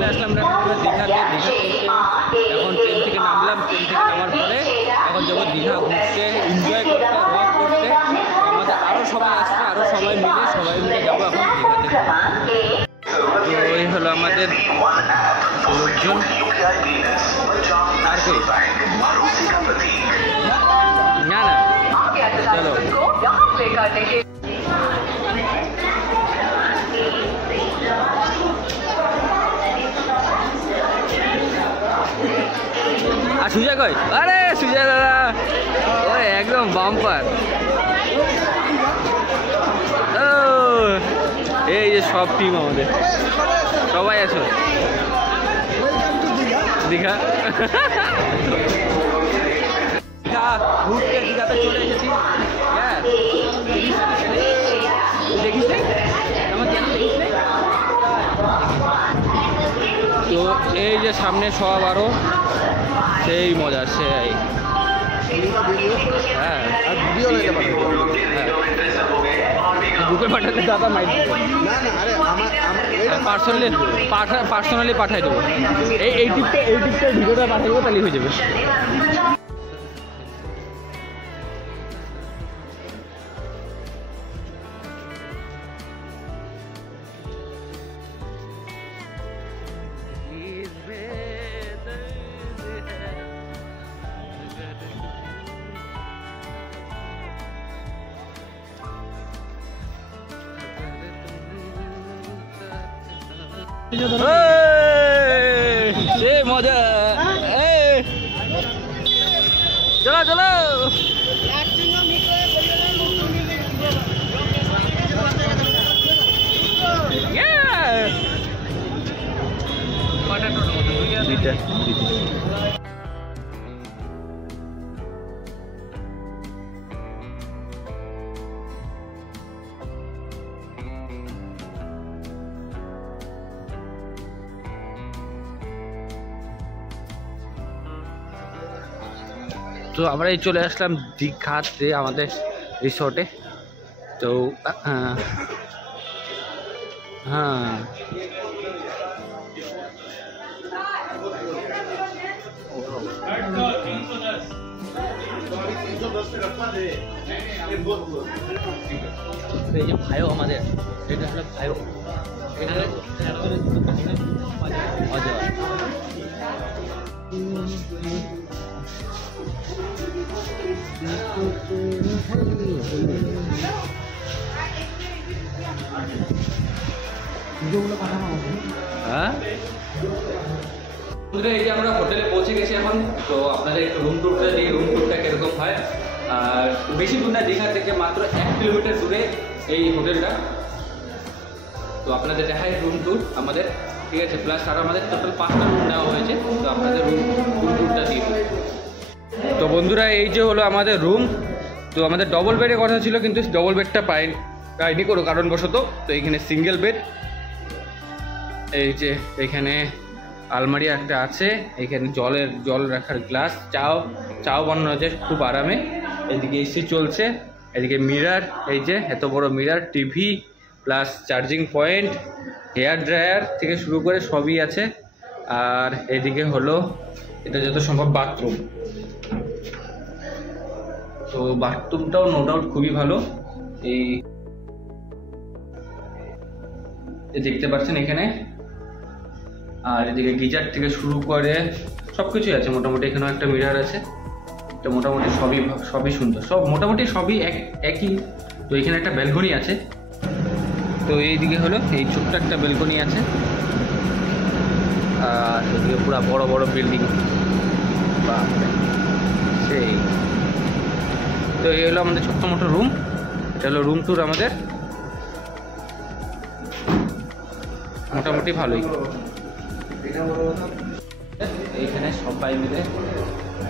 চলে আসলাম দীঘাতে। এখন ট্রেন থেকে নামলাম, ট্রেন থেকে নামার পরে এখন যাবো দীঘা ঘুরতে, এনজয় করতে, রক করতে। আমাদের আরও সবাই আসছে, আরও সবাই মিলে যাবো এখন দীঘাতে। তো এই হলো আমাদের লোকজন। আর কই না না চলো। আর সুজা কই? আরে সুজা দাদা ওই একদম বাম্পার। ও এই যে সব টিম আমাদের সবাই আছো দীঘা। দীঘা ঘুরতে দীঘাতে চলে এসেছি। হ্যাঁ দেখিস তো এই যে সামনে সব আরো সেই মজা সেই। হ্যাঁ গ্রুপে পাঠাতে দাদা মাইক পার্সোনালি পাঠাই দেবো। এই টিপটা ভিডিওটা পাঠাই দেবো, তাহলে হয়ে যাবে। সে মজা। চলো চলো তো আমরা এই চলে আসলাম দীঘাতে আমাদের রিসর্টে। তো হ্যাঁ এই যে ভাইও আমাদের, এটা হলো ভাইও, এটা মজা। হ্যাঁ এই যে আমরা হোটেলে পৌঁছে গেছি এখন। তো আপনাদের একটু রুম টুরটা দিই, রুম টুরটা কিরকম হয়। আর বেশি দূর না, দীঘা থেকে মাত্র 1 কিলোমিটার দূরে এই হোটেলটা। তো আপনাদের দেখায় রুম টুর আমাদের, ঠিক আছে। প্লাস আর আমাদের টোটাল 5টা রুম নেওয়া হয়েছে। তো আপনাদের রুম টুরটা দিই। তো বন্ধুরা এই যে হলো আমাদের রুম। তো আমাদের ডবল বেডের কথা ছিল, কিন্তু ডবল বেডটা পাইনি কোনো কারণবশত। তো এইখানে সিঙ্গেল বেড। এই যে এখানে আলমারি একটা আছে, এখানে জল রাখার গ্লাস, চাও বানানো হয়েছে খুব আরামে। এদিকে এসি চলছে, এদিকে মিরার, এই যে এত বড় mirror, TV plus charging point, hair dryer থেকে শুরু করে সবই আছে। আর এদিকে হলো এটা যত সম্ভব বাথরুম। তো বাথরুমটাও নো ডাউট খুবই ভালো। এই দেখতে পাচ্ছেন এখানে। আর এদিকে গিজার থেকে শুরু করে সব কিছুই আছে মোটামুটি। এখানেও একটা মিরার আছে। তো মোটামুটি সবই সুন্দর, সব মোটামুটি সবই একই। তো এখানে একটা ব্যালকনি আছে। তো এইদিকে হলো এই ছোট্ট একটা ব্যালকনি আছে। আর এদিকে পুরো বড় বড় বিল্ডিং, বা সেই। তো এই হলো আমাদের ছোট্ট মোটো রুম। এটা হলো রুম ট্যুর আমাদের, মোটামুটি ভালোই। এইখানে সবাই মিলে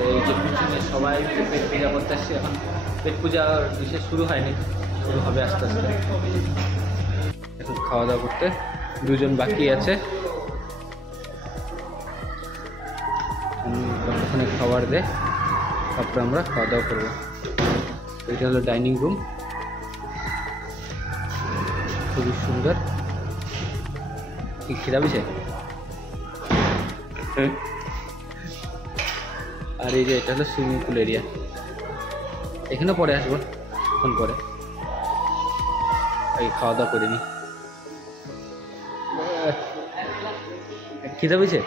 এই যে পিছনে সবাই পেট পূজা করতে আসছে। এখন পেট পূজা বিশেষ শুরু হয়নি, শুরু হবে আস্তে আস্তে। এখন খাওয়া দাওয়া করতে 2জন বাকি আছে। ওখানে খাবার দেয়, তারপরে আমরা খাওয়া দাওয়া করবো। এটা হলো ডাইনিং রুম, খুবই সুন্দর। কি খিদা পেয়েছে? আর এই যে এটা হলো সুইমিং পুল এরিয়া, এখানে পরে আসবো ফোন করে, এই খাওয়া দাওয়া করে নি। খিদে পেয়েছে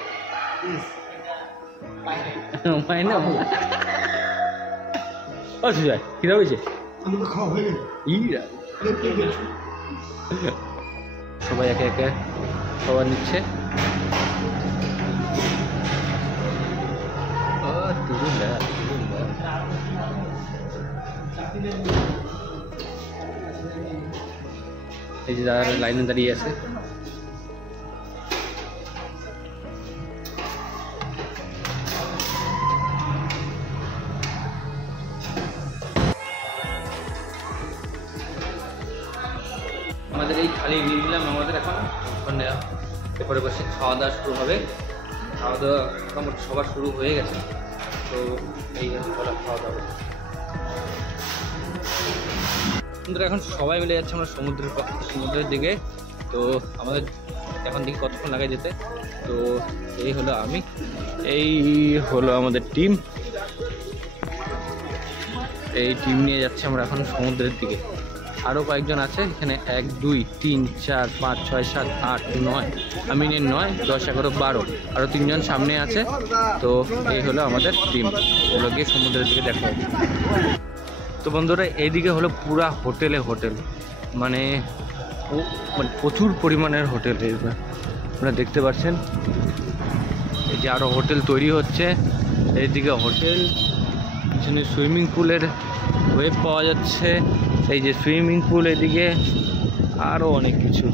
না ও সুজয়, খিদে পেয়েছে? সবাই একে একে খাবার নিচ্ছে। এই যে দাদা লাইনে দাঁড়িয়ে আছে। আমাদের এই খালি নিয়ে নিলাম, আমাদের এখন এরপরে বসে খাওয়া দাওয়া শুরু হবে। খাওয়া দাওয়া মোটামুটি সবার শুরু হয়ে গেছে, তো এই খাওয়া দাওয়া এখন সবাই মিলে যাচ্ছে আমরা সমুদ্রের দিকে। তো আমাদের এখন দিকে কতক্ষণ লাগে যেতে। তো এই হলো আমি, এই হলো আমাদের টিম, এই টিম নিয়ে যাচ্ছে আমরা এখন সমুদ্রের দিকে। আরও কয়েকজন আছে এখানে, 1 2 3 4 5 6 7 8 9, আমি 9 10 11 12, আরও 3 জন সামনে আছে। তো এই হলো আমাদের টিম, এগুলো গিয়ে সমুদ্রের দিকে দেখা হবে। তো বন্ধুরা এইদিকে হলো পুরা হোটেলে হোটেল, মানে প্রচুর পরিমাণের হোটেল। আপনারা দেখতে পাচ্ছেন এই যে আরও হোটেল তৈরি হচ্ছে, এইদিকে হোটেল, পিছনে সুইমিং পুলের ওয়েব পাওয়া যাচ্ছে, এই যে সুইমিং পুল, এদিকে আরও অনেক কিছু।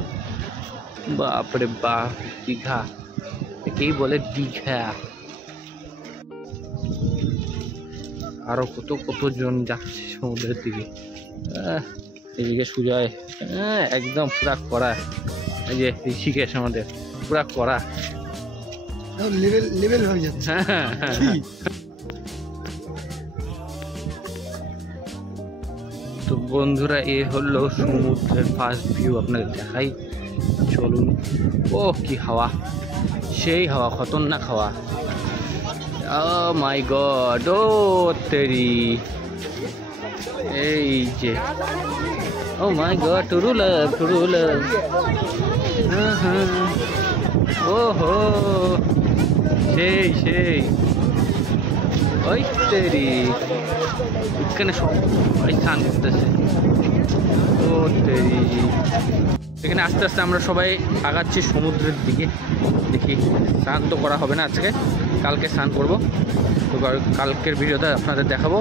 বাপরে বাপ, দীঘা, একেই বলে দীঘা। আরও কতজন যাচ্ছে সমুদ্রের দিকে। এদিকে সুজয় একদম পুরা কড়া, এই যে ঋষিকেশ আমাদের পুরা কড়া, লেভেল হয়ে যাচ্ছে। তো বন্ধুরা এ হলো সমুদ্রের ফার্স্ট ভিউ, আপনাদের দেখাই, চলুন। ও কি হাওয়া, সেই হাওয়া, খতরনাক হাওয়া। Oh my god, ও তেরি, এই যে ও মাই গড, টুরুলা ওহো, সেই ওই তেরি, এখানে সবাই স্নান করতেছে। ও তেরি, এখানে আস্তে আস্তে আমরা সবাই আগাচ্ছি সমুদ্রের দিকে। দেখি, স্নান তো করা হবে না আজকে, কালকে স্নান করবো। তো কালকের ভিডিওতে আপনাদের দেখাবো।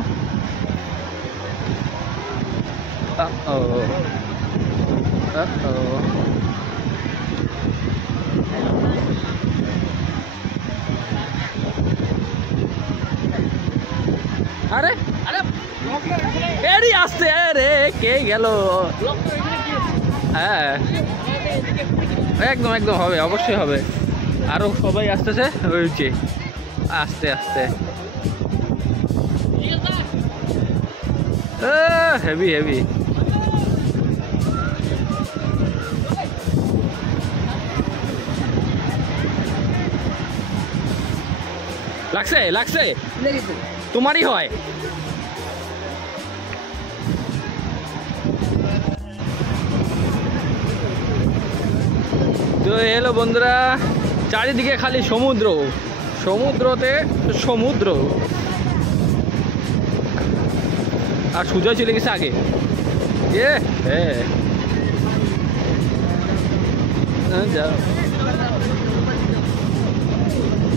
আরে এরই আসছে, রে কে গেল? হ্যাঁ একদম হবে, অবশ্যই হবে। আরো সবাই আসতেছে, রয়েছে আস্তে আস্তে। হেভি লাগছে তোমারই হয়। তো এলো বন্ধুরা, চারিদিকে খালি সমুদ্রতে সমুদ্র। আর সুজয় চলে গেছে আগে। যাও,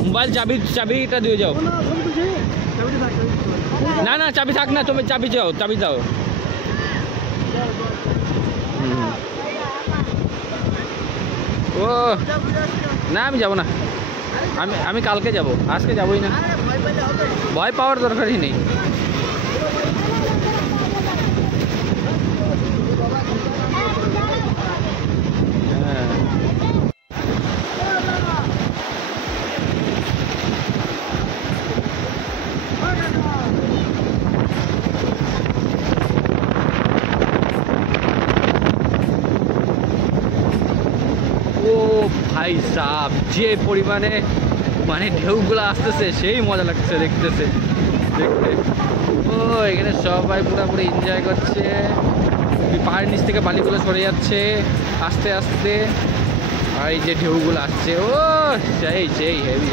মোবাইল চাবিটা দিয়ে যাও। না চাবি থাক না, তুমি চাবি দাও। ও না, আমি যাবো না, আমি কালকে যাব, আজকে যাবোই না। ভয় পাওয়ার দরকারই নেই। ভাই সাহেব, যে পরিমাণে মানে ঢেউগুলো আসতেছে, সেই মজা লাগছে দেখতে। ও এখানে সবাই পুরোপুরি এনজয় করছে। পায়ের নিচ থেকে বালিগুলো সরে যাচ্ছে আস্তে আস্তে, আর এই যে ঢেউগুলো আসছে, ও সেই হেভি।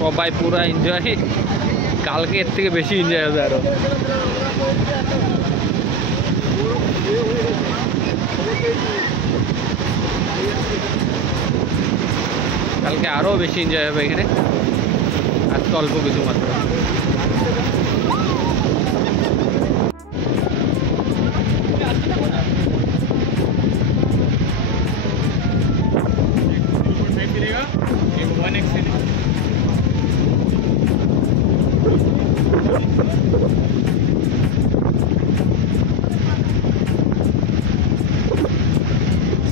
সবাই পুরো এনজয়, কালকে এর থেকে বেশি এনজয় হবে আরো। কালকে আরো বেশি এনজয় হবে এখানে, আজকে অল্প কিছু মাত্র।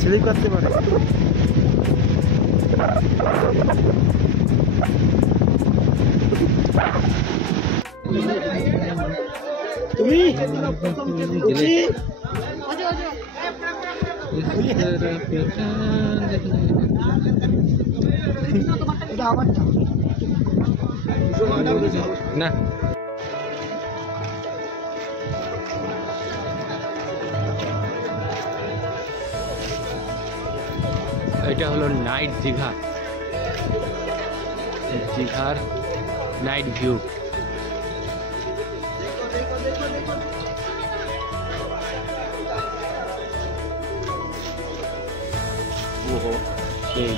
স্লিপ করতে পারে। তুমি না এটা হলো নাইট দীঘার নাইট ভিউ। ওহো সেই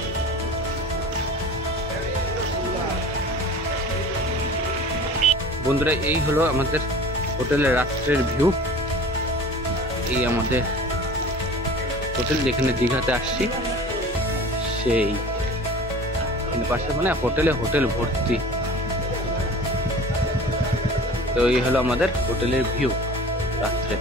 বন্ধুরা, এই হলো আমাদের হোটেলের রাত্রের ভিউ। এই আমাদের হোটেল যেখানে দীঘাতে আসছি, সেই পাশে মানে হোটেল ভর্তি। তো এই হলো আমাদের হোটেলের ভিউ রাত্রে।